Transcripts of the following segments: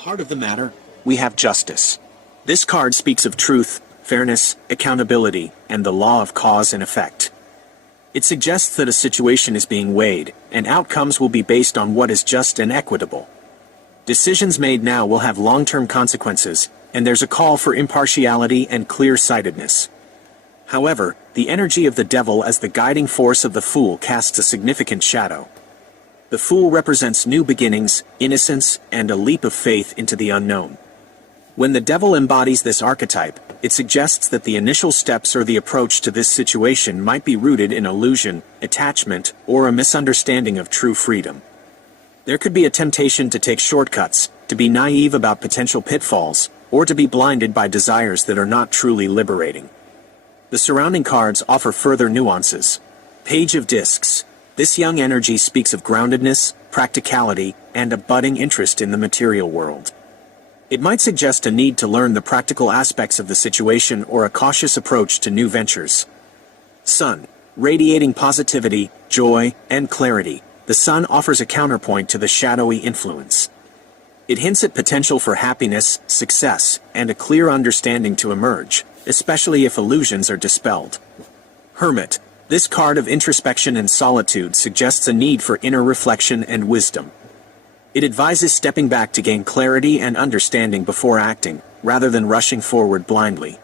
Heart of the matter, we have justice. This card speaks of truth, fairness, accountability, and the law of cause and effect. It suggests that a situation is being weighed, and outcomes will be based on what is just and equitable. Decisions made now will have long-term consequences, and there's a call for impartiality and clear-sightedness. However, the energy of the devil as the guiding force of the fool casts a significant shadow. The fool represents new beginnings, innocence, and a leap of faith into the unknown. When the devil embodies this archetype, it suggests that the initial steps or the approach to this situation might be rooted in illusion, attachment, or a misunderstanding of true freedom. There could be a temptation to take shortcuts, to be naive about potential pitfalls, or to be blinded by desires that are not truly liberating. The surrounding cards offer further nuances. Page of Discs. This young energy speaks of groundedness, practicality, and a budding interest in the material world. It might suggest a need to learn the practical aspects of the situation or a cautious approach to new ventures. Sun. Radiating positivity, joy, and clarity, the sun offers a counterpoint to the shadowy influence. It hints at potential for happiness, success, and a clear understanding to emerge, especially if illusions are dispelled. Hermit. This card of introspection and solitude suggests a need for inner reflection and wisdom. It advises stepping back to gain clarity and understanding before acting, rather than rushing forward blindly.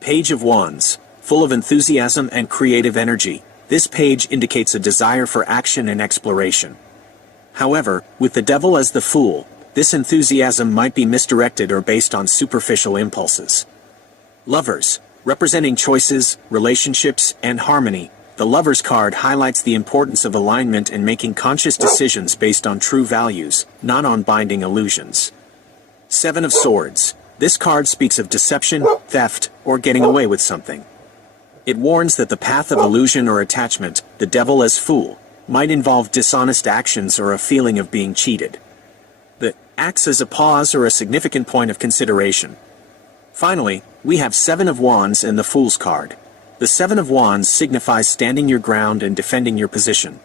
Page of Wands. Full of enthusiasm and creative energy, this page indicates a desire for action and exploration. However, with the devil as the fool, this enthusiasm might be misdirected or based on superficial impulses. Lovers. Representing choices, relationships, and harmony, the Lover's card highlights the importance of alignment and making conscious decisions based on true values, not on binding illusions. Seven of Swords. This card speaks of deception, theft, or getting away with something. It warns that the path of illusion or attachment, the devil as fool, might involve dishonest actions or a feeling of being cheated. That acts as a pause or a significant point of consideration. Finally, we have Seven of Wands and the Fool's card. The Seven of Wands signifies standing your ground and defending your position.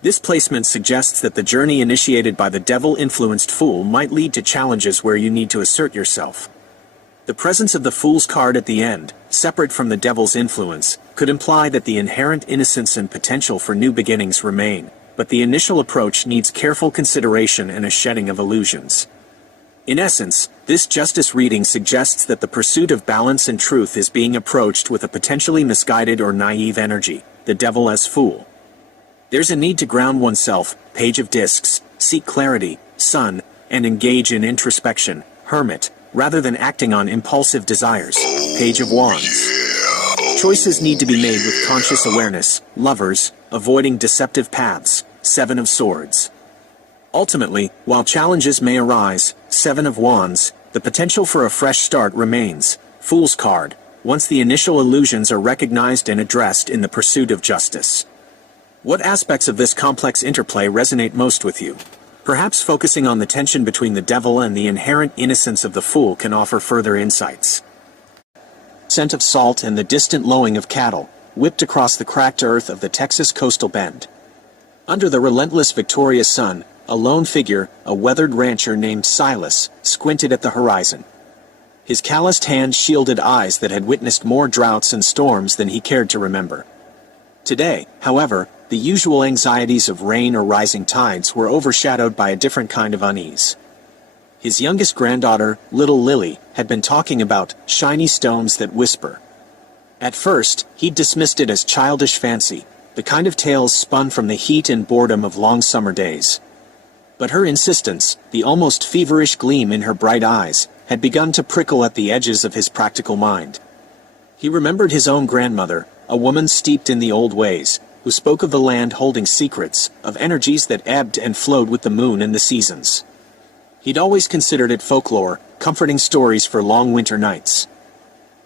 This placement suggests that the journey initiated by the devil-influenced fool might lead to challenges where you need to assert yourself. The presence of the Fool's card at the end, separate from the devil's influence, could imply that the inherent innocence and potential for new beginnings remain, but the initial approach needs careful consideration and a shedding of illusions. In essence, this justice reading suggests that the pursuit of balance and truth is being approached with a potentially misguided or naive energy, the devil as fool. There's a need to ground oneself, Page of Discs, seek clarity, Sun, and engage in introspection, Hermit, rather than acting on impulsive desires, Page of Wands. Choices need to be made with conscious awareness, Lovers, avoiding deceptive paths, Seven of Swords. Ultimately, while challenges may arise, Seven of Wands, the potential for a fresh start remains, Fool's card, once the initial illusions are recognized and addressed in the pursuit of justice. What aspects of this complex interplay resonate most with you? Perhaps focusing on the tension between the devil and the inherent innocence of the fool can offer further insights. Scent of salt and the distant lowing of cattle, whipped across the cracked earth of the Texas coastal bend. Under the relentless Victoria's sun, a lone figure, a weathered rancher named Silas, squinted at the horizon. His calloused hand shielded eyes that had witnessed more droughts and storms than he cared to remember. Today, however, the usual anxieties of rain or rising tides were overshadowed by a different kind of unease. His youngest granddaughter, little Lily, had been talking about shiny stones that whisper. At first, he'd dismissed it as childish fancy, the kind of tales spun from the heat and boredom of long summer days. But her insistence, the almost feverish gleam in her bright eyes, had begun to prickle at the edges of his practical mind. He remembered his own grandmother, a woman steeped in the old ways, who spoke of the land holding secrets, of energies that ebbed and flowed with the moon and the seasons. He'd always considered it folklore, comforting stories for long winter nights.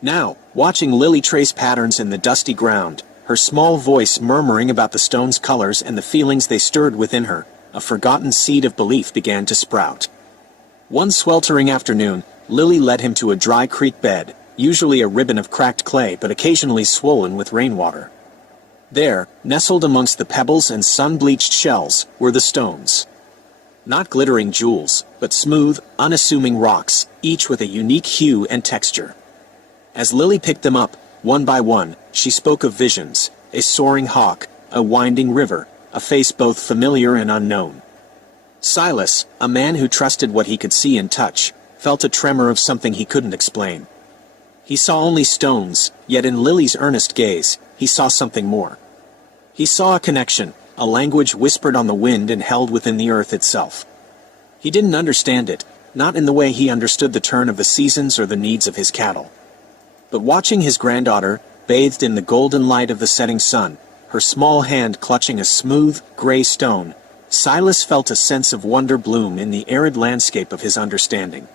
Now, watching Lily trace patterns in the dusty ground, her small voice murmuring about the stone's colors and the feelings they stirred within her, a forgotten seed of belief began to sprout. One sweltering afternoon, Lily led him to a dry creek bed, usually a ribbon of cracked clay but occasionally swollen with rainwater. There, nestled amongst the pebbles and sun-bleached shells, were the stones. Not glittering jewels, but smooth, unassuming rocks, each with a unique hue and texture. As Lily picked them up, one by one, she spoke of visions, a soaring hawk, a winding river, a face both familiar and unknown. Silas, a man who trusted what he could see and touch, felt a tremor of something he couldn't explain. He saw only stones, yet in Lily's earnest gaze, he saw something more. He saw a connection, a language whispered on the wind and held within the earth itself. He didn't understand it, not in the way he understood the turn of the seasons or the needs of his cattle. But watching his granddaughter, bathed in the golden light of the setting sun, her small hand clutching a smooth, gray stone, Silas felt a sense of wonder bloom in the arid landscape of his understanding.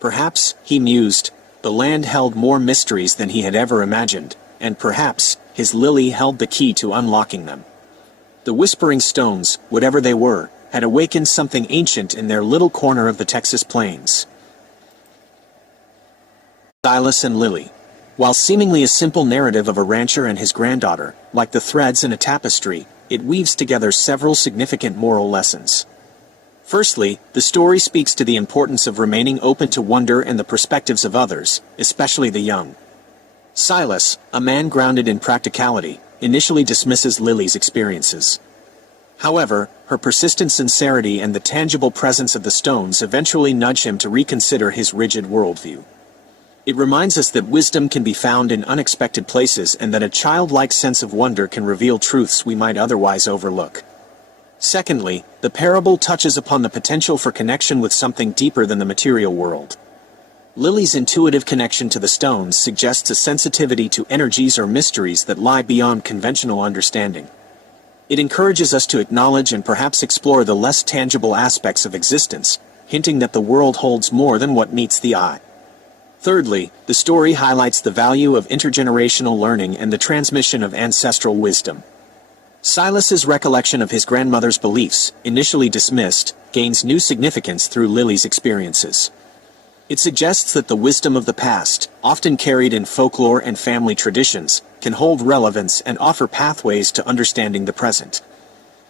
Perhaps, he mused, the land held more mysteries than he had ever imagined, and perhaps, his Lily held the key to unlocking them. The whispering stones, whatever they were, had awakened something ancient in their little corner of the Texas plains. Silas and Lily. While seemingly a simple narrative of a rancher and his granddaughter, like the threads in a tapestry, it weaves together several significant moral lessons. Firstly, the story speaks to the importance of remaining open to wonder and the perspectives of others, especially the young. Silas, a man grounded in practicality, initially dismisses Lily's experiences. However, her persistent sincerity and the tangible presence of the stones eventually nudge him to reconsider his rigid worldview. It reminds us that wisdom can be found in unexpected places and that a childlike sense of wonder can reveal truths we might otherwise overlook. Secondly, the parable touches upon the potential for connection with something deeper than the material world. Lily's intuitive connection to the stones suggests a sensitivity to energies or mysteries that lie beyond conventional understanding. It encourages us to acknowledge and perhaps explore the less tangible aspects of existence, hinting that the world holds more than what meets the eye. Thirdly, the story highlights the value of intergenerational learning and the transmission of ancestral wisdom. Silas's recollection of his grandmother's beliefs, initially dismissed, gains new significance through Lily's experiences. It suggests that the wisdom of the past, often carried in folklore and family traditions, can hold relevance and offer pathways to understanding the present.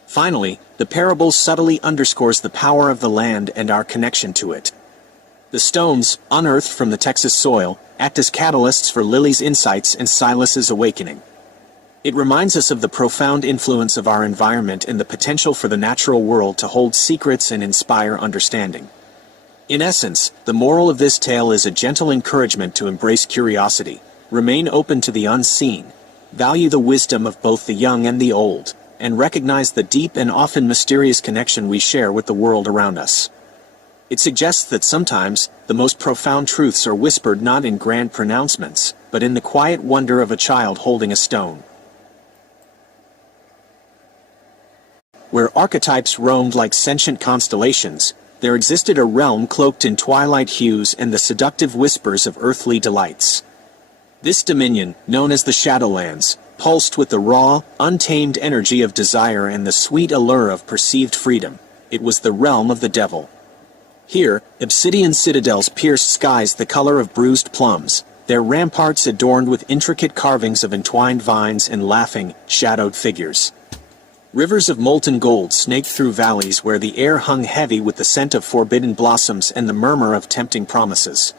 Finally, the parable subtly underscores the power of the land and our connection to it. The stones, unearthed from the Texas soil, act as catalysts for Lily's insights and Silas's awakening. It reminds us of the profound influence of our environment and the potential for the natural world to hold secrets and inspire understanding. In essence, the moral of this tale is a gentle encouragement to embrace curiosity, remain open to the unseen, value the wisdom of both the young and the old, and recognize the deep and often mysterious connection we share with the world around us. It suggests that sometimes, the most profound truths are whispered not in grand pronouncements, but in the quiet wonder of a child holding a stone. Where archetypes roamed like sentient constellations, there existed a realm cloaked in twilight hues and the seductive whispers of earthly delights. This dominion, known as the Shadowlands, pulsed with the raw, untamed energy of desire and the sweet allure of perceived freedom. It was the realm of the devil. Here, obsidian citadels pierced skies the color of bruised plums, their ramparts adorned with intricate carvings of entwined vines and laughing, shadowed figures. Rivers of molten gold snaked through valleys where the air hung heavy with the scent of forbidden blossoms and the murmur of tempting promises.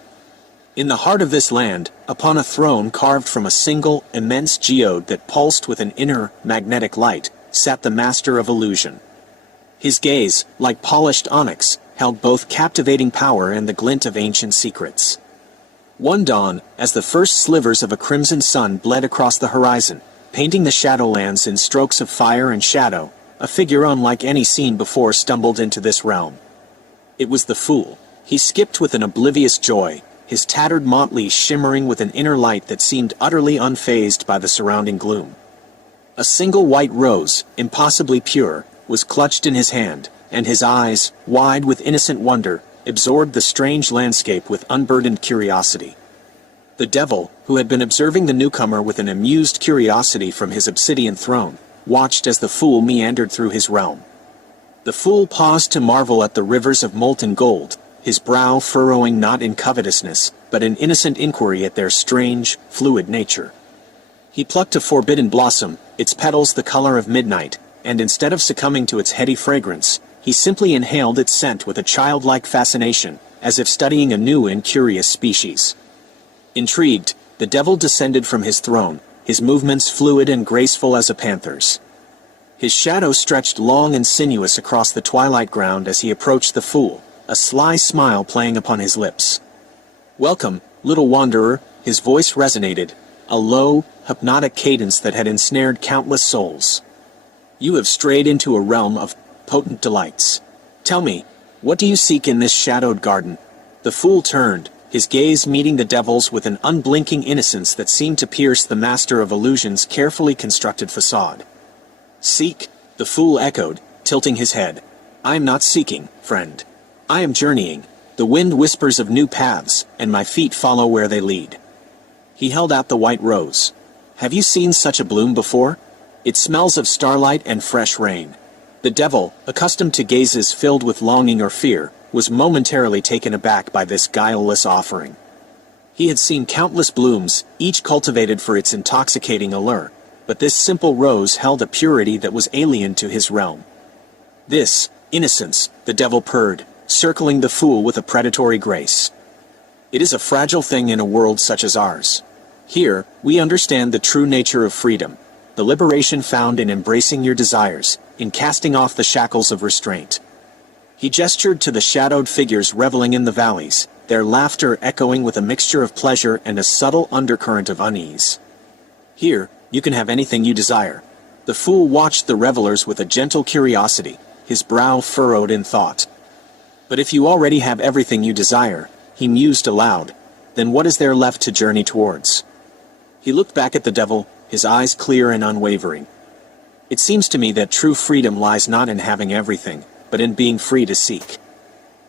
In the heart of this land, upon a throne carved from a single, immense geode that pulsed with an inner, magnetic light, sat the master of illusion. His gaze, like polished onyx, held both captivating power and the glint of ancient secrets. One dawn, as the first slivers of a crimson sun bled across the horizon, painting the Shadowlands in strokes of fire and shadow, a figure unlike any seen before stumbled into this realm. It was the Fool. He skipped with an oblivious joy, his tattered motley shimmering with an inner light that seemed utterly unfazed by the surrounding gloom. A single white rose, impossibly pure, was clutched in his hand, and his eyes, wide with innocent wonder, absorbed the strange landscape with unburdened curiosity. The devil, who had been observing the newcomer with an amused curiosity from his obsidian throne, watched as the Fool meandered through his realm. The Fool paused to marvel at the rivers of molten gold, his brow furrowing not in covetousness, but in innocent inquiry at their strange, fluid nature. He plucked a forbidden blossom, its petals the color of midnight, and instead of succumbing to its heady fragrance, he simply inhaled its scent with a childlike fascination, as if studying a new and curious species. Intrigued, the devil descended from his throne, his movements fluid and graceful as a panther's. His shadow stretched long and sinuous across the twilight ground as he approached the fool, a sly smile playing upon his lips. "Welcome, little wanderer," his voice resonated, a low, hypnotic cadence that had ensnared countless souls. "You have strayed into a realm of potent delights. Tell me, what do you seek in this shadowed garden?" The fool turned, his gaze meeting the devil's with an unblinking innocence that seemed to pierce the master of illusion's carefully constructed facade. "Seek?" the fool echoed, tilting his head. "I am not seeking, friend. I am journeying. The wind whispers of new paths, and my feet follow where they lead." He held out the white rose. "Have you seen such a bloom before? It smells of starlight and fresh rain." The devil, accustomed to gazes filled with longing or fear, was momentarily taken aback by this guileless offering. He had seen countless blooms, each cultivated for its intoxicating allure, but this simple rose held a purity that was alien to his realm. "This, innocence," the devil purred, circling the fool with a predatory grace. "It is a fragile thing in a world such as ours. Here, we understand the true nature of freedom, the liberation found in embracing your desires, in casting off the shackles of restraint." He gestured to the shadowed figures reveling in the valleys, their laughter echoing with a mixture of pleasure and a subtle undercurrent of unease. "Here, you can have anything you desire." The fool watched the revelers with a gentle curiosity, his brow furrowed in thought. "But if you already have everything you desire," he mused aloud, "then what is there left to journey towards?" He looked back at the devil, his eyes clear and unwavering. "It seems to me that true freedom lies not in having everything, but in being free to seek."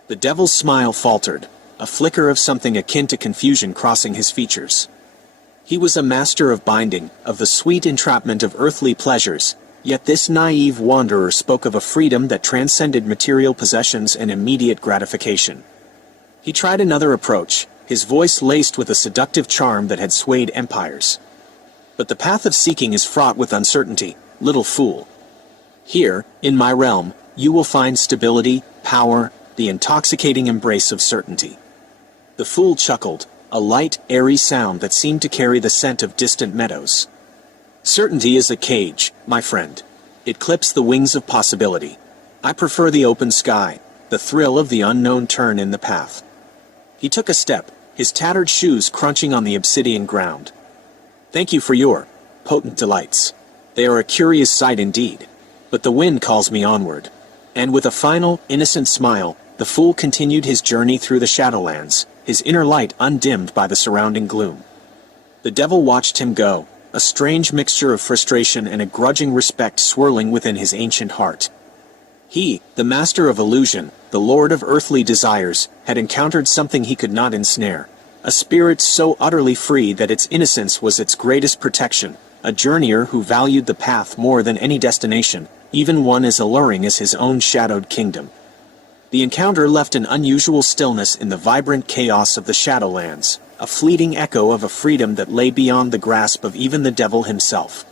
The devil's smile faltered, a flicker of something akin to confusion crossing his features. He was a master of binding, of the sweet entrapment of earthly pleasures, yet this naive wanderer spoke of a freedom that transcended material possessions and immediate gratification. He tried another approach, his voice laced with a seductive charm that had swayed empires. "But the path of seeking is fraught with uncertainty, little fool. Here, in my realm, you will find stability, power, the intoxicating embrace of certainty." The fool chuckled, a light, airy sound that seemed to carry the scent of distant meadows. "Certainty is a cage, my friend. It clips the wings of possibility. I prefer the open sky, the thrill of the unknown turn in the path." He took a step, his tattered shoes crunching on the obsidian ground. "Thank you for your potent delights. They are a curious sight indeed. But the wind calls me onward." And with a final, innocent smile, the fool continued his journey through the Shadowlands, his inner light undimmed by the surrounding gloom. The devil watched him go, a strange mixture of frustration and a grudging respect swirling within his ancient heart. He, the master of illusion, the lord of earthly desires, had encountered something he could not ensnare, a spirit so utterly free that its innocence was its greatest protection, a journeyer who valued the path more than any destination, even one as alluring as his own shadowed kingdom. The encounter left an unusual stillness in the vibrant chaos of the Shadowlands, a fleeting echo of a freedom that lay beyond the grasp of even the devil himself.